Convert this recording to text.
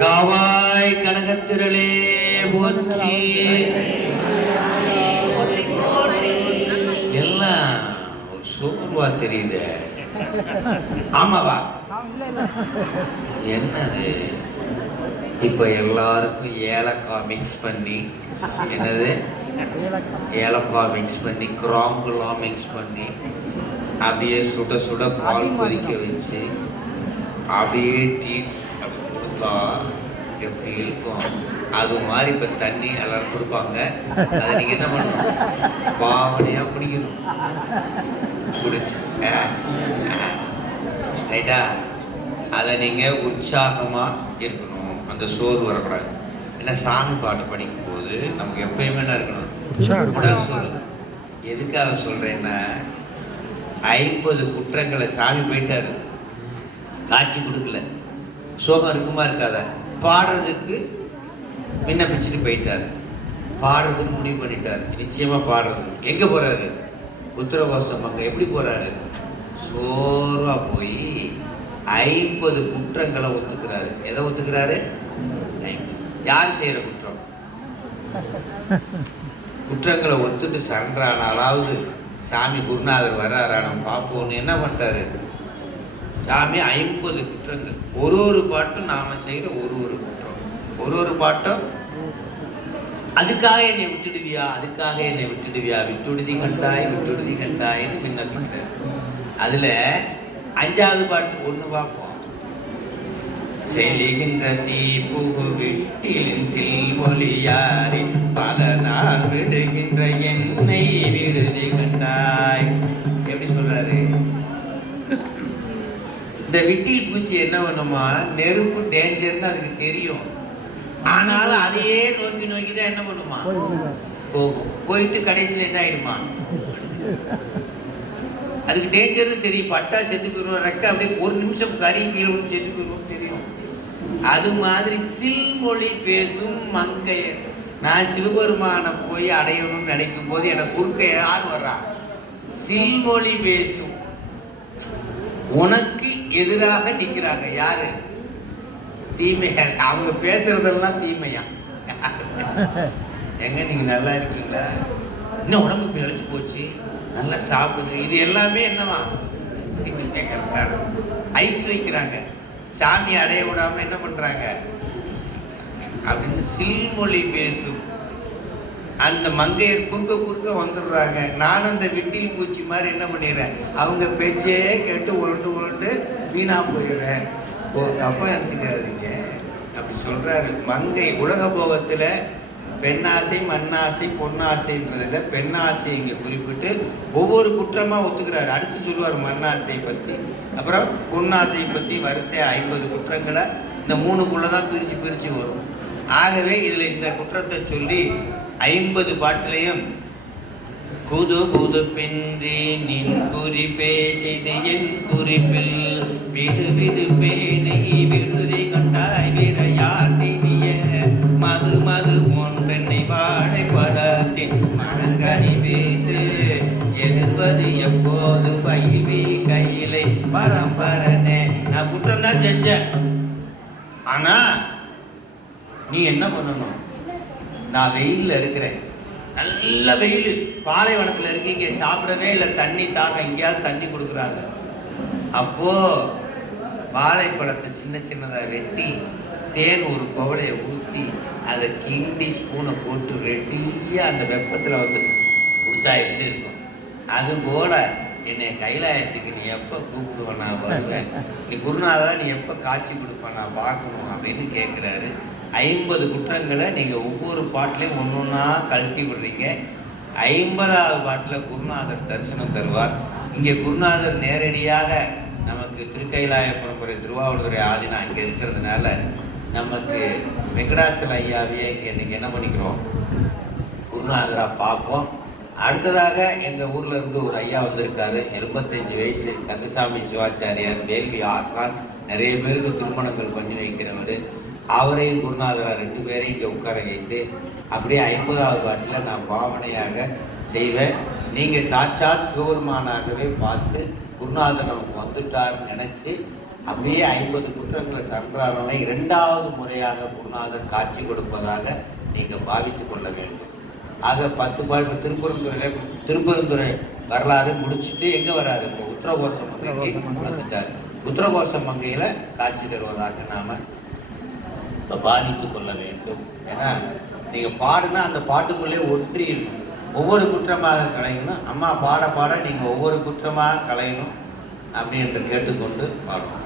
காவாய் கனகத்திரளே போற்றி. எல்லாம் சூப்பர்வா தெரியுது. ஆமாவா? என்னது? இப்ப எல்லாருக்கும் ஏலக்காய் மிக்ஸ் பண்ணி என்னது? ஏலக்காய் மிக்ஸ் பண்ணி கிராம்புலாம் மிக்ஸ் பண்ணி அப்படியே சுட சுட பால் கொதிக்க வச்சு அப்படியே டீ கொடுத்தா எப்படி இருக்கும்? அது மாதிரி இப்போ தண்ணி எல்லாரும் கொடுப்பாங்க. அதை நீங்கள் என்ன பண்ணணும்? பாவனையாக குடிக்கணும். குடிச்சு ரைட்டா? அதை நீங்கள் உற்சாகமாக இருக்கணும். அந்த சோறு வரக்கூடாது. ஏன்னா சாமி பாட்டு படிக்கும்போது நமக்கு எப்பயுமே என்ன இருக்கணும்? உடல் சோறு எதுக்காக சொல்கிறேன்னா ஐம்பது குற்றங்களை சாமி போயிட்டாரு. காட்சி கொடுக்கல. சோகம் இருக்குமா இருக்காத. பாடுறதுக்கு விண்ணப்பிச்சுட்டு போயிட்டாரு. பாடுறதுன்னு முடிவு பண்ணிட்டாரு. நிச்சயமா பாடுறது. எங்க போறாரு? உத்தரவாசம் அங்க எப்படி போறாரு? சோர்வா போய் ஐம்பது குற்றங்களை ஒத்துக்கிறாரு. எதை ஒத்துக்கிறாரு? யார் செய்யற குற்றம்? குற்றங்களை ஒத்துட்டு சரணானாலாவது சாமி குருநாதர் வர்றாரா? நம்ம பார்ப்போம்னு என்ன பண்ணிட்டாரு? சாமி ஐம்பது குற்றங்கள். ஒரு ஒரு பாட்டும் நாம செய்யற ஒரு ஒரு குற்றம். ஒரு ஒரு பாட்டும் அதுக்காக என்னை விட்டுடுவியா அதுக்காக என்னை விட்டுடுவியா விட்டுடுதி கண்டாய் விட்டுடுதி கண்டாய்னு விண்ணப்பிக்கிறேன் அதுல அஞ்சாவது பாட்டு ஒண்ணு பார்ப்போம். செலிகின்ற தீப்புகு விட்டிலின் செல்மொழியாரி பல நாள் விடுகின்ற என்னை இந்த விட்டில் பூச்சி என்ன பண்ணுமா? நெருப்பு டேஞ்சர்னு அதுக்கு தெரியும். ஆனாலும் அதையே நோக்கி நோக்கி தான் என்ன பண்ணுமா? போகும். போயிட்டு கடைசியில் என்ன ஆயிடுமா? அதுக்கு டேஞ்சர்னு தெரியும். பட்டா செத்து போயிடுவோம் ரெக்க அப்படியே ஒரு நிமிஷம் கறி கீழே விழுந்து செத்து போயிடுவோம் தெரியும். அது மாதிரி சில்மொழி பேசும் மங்கையர். நான் சிவபெருமானை போய் அடையணும்னு நினைக்கும் போது எனக்கு குறுக்க யார் வர்றா? சில்மொழி பேசும் உனக்கு எதிராக நிற்கிறாங்க யாரு? தீமையா? அவங்க பேசுறதெல்லாம் தீமையா? எங்க நீங்க நல்லா இருக்கீங்களா? இன்னும் உடம்பு இப்படி போச்சு? நல்லா சாப்பிடுது. இது எல்லாமே என்னவா? தீமை கேட்கறதுக்காக. ஐஸ் வைக்கிறாங்க. சாமி அடைய விடாம என்ன பண்றாங்க? அப்படின்னு சில்மொழி பேசும் அந்த மங்கையர் குறுக்க குறுக்க வந்துடுறாங்க. நானும் அந்த விட்டில் பூச்சி மாதிரி என்ன பண்ணிடுறேன்? அவங்க பேச்சே கேட்டு உருண்டு உருண்டு வீணா போயிடுறேன். ஓ தப்பா நினச்சிக்காதீங்க. அப்படி சொல்றாரு. மங்கை உலக போகத்துல பெண்ணாசை மண்ணாசை பொன்னாசைன்றதுல பெண்ணாசை இங்க குறிப்பிட்டு ஒவ்வொரு குற்றமா ஒத்துக்கிறாரு. அடுத்து சொல்லுவார் மண்ணாசை பத்தி. அப்புறம் பொன்னாசை பத்தி வரிசையா ஐம்பது குற்றங்களை இந்த மூணுக்குள்ளதான் பிரிச்சு பிரிச்சு வரும். ஆகவே இதுல இந்த குற்றத்தை சொல்லி ஐம்பது பாட்டிலையும் குது குது பின்றி நின் குறி பேசிது என் குறிப்பில் விடு விடு பேனை விருதி கண்டாய் விரையாத்தினிய மது மது போன் பெண்ணை பாடை படத்தி மணங்கனி வைத்து எதிர்வது எப்போது பயிவி கையிலை பரம்பரனே. நான் குற்றம் தான் செஞ்சேன். ஆனா நீ என்ன பண்ணணும்? நான் வெயிலில் இருக்கிறேன். நல்ல வெயில். பாலைவனத்துல இருக்கீங்க சாப்பிடவே இல்லை. தண்ணி தாக எங்கேயாவது தண்ணி கொடுக்குறாங்க. அப்போ வாழைப்பழத்தை சின்ன சின்னதாக வெட்டி தேன் ஒரு குவலையை ஊற்றி அதை கிண்டி ஸ்பூனை போட்டு ரெட்டியாக அந்த வெப்பத்தில் வந்து கொடுத்தா எப்படி இருக்கும்? அதுபோல் என்னை கைலாயத்துக்கு நீ எப்போ கூப்பிடுவேன் நான் வருவேன். நீ குருநாதா நீ எப்போ காட்சி கொடுப்பேன் நான் பார்க்கணும் அப்படின்னு கேட்குறாரு ஐம்பது குற்றங்களை நீங்கள் ஒவ்வொரு பாட்டிலையும் ஒன்று ஒன்றா கழட்டி விடுறீங்க. ஐம்பதாவது பாட்டில் குருநாதர் தரிசனம் தருவார். இங்கே குருநாதர் நேரடியாக நமக்கு திருக்கைலாய பரம்பரை திருவாவூர் ஆதினா இங்கே இருக்கிறதுனால நமக்கு வெங்கடாச்சல ஐயாவையே இங்கே நீங்கள் என்ன பண்ணிக்கிறோம்? குருநாதராக பார்ப்போம். அடுத்ததாக எங்கள் ஊரில் இருந்து ஒரு ஐயா வந்திருக்காரு. எண்பத்தஞ்சு வயசு தங்கசாமி சிவாச்சாரியார் வேள்வி ஆசான் நிறைய பேருக்கு திருமணங்கள் பண்ணி வைக்கிறவர். அவரையும் குருநாதரா ரெண்டு பேரையும் இங்கே உட்கார வைத்து அப்படியே ஐம்பதாவது பாட்டில் நான் பாவனையாக செய்வேன். நீங்கள் சாட்சாத் சிவபெருமானாகவே பார்த்து குருநாதர் நமக்கு வந்துட்டார்னு நினச்சி அப்படியே ஐம்பது குற்றங்களை சன்றாரனை இரண்டாவது முறையாக குருநாதர் காட்சி கொடுப்பதாக நீங்கள் பாவித்துக் கொள்ள வேண்டும். ஆக பத்து பாட்டு திருப்பரந்துரை திருப்பரந்துரை வரலாறு முடிச்சுட்டு எங்க வராரு? இப்போ உத்தரகோசம் மங்கைக்கு வந்துட்டார். உத்தரகோசம் மங்கையில காட்சி தருவதாக நாம இப்ப பாதித்துக் கொள்ள வேண்டும். ஏன்னா நீங்க பாடுனா அந்த பாட்டுக்குள்ளே ஒற்றி ஒவ்வொரு குற்றமாக கலையணும். அம்மா பாட பாட நீங்க ஒவ்வொரு குற்றமாக கலையணும். அப்படின்னு கேட்டுக்கொண்டு பாடணும்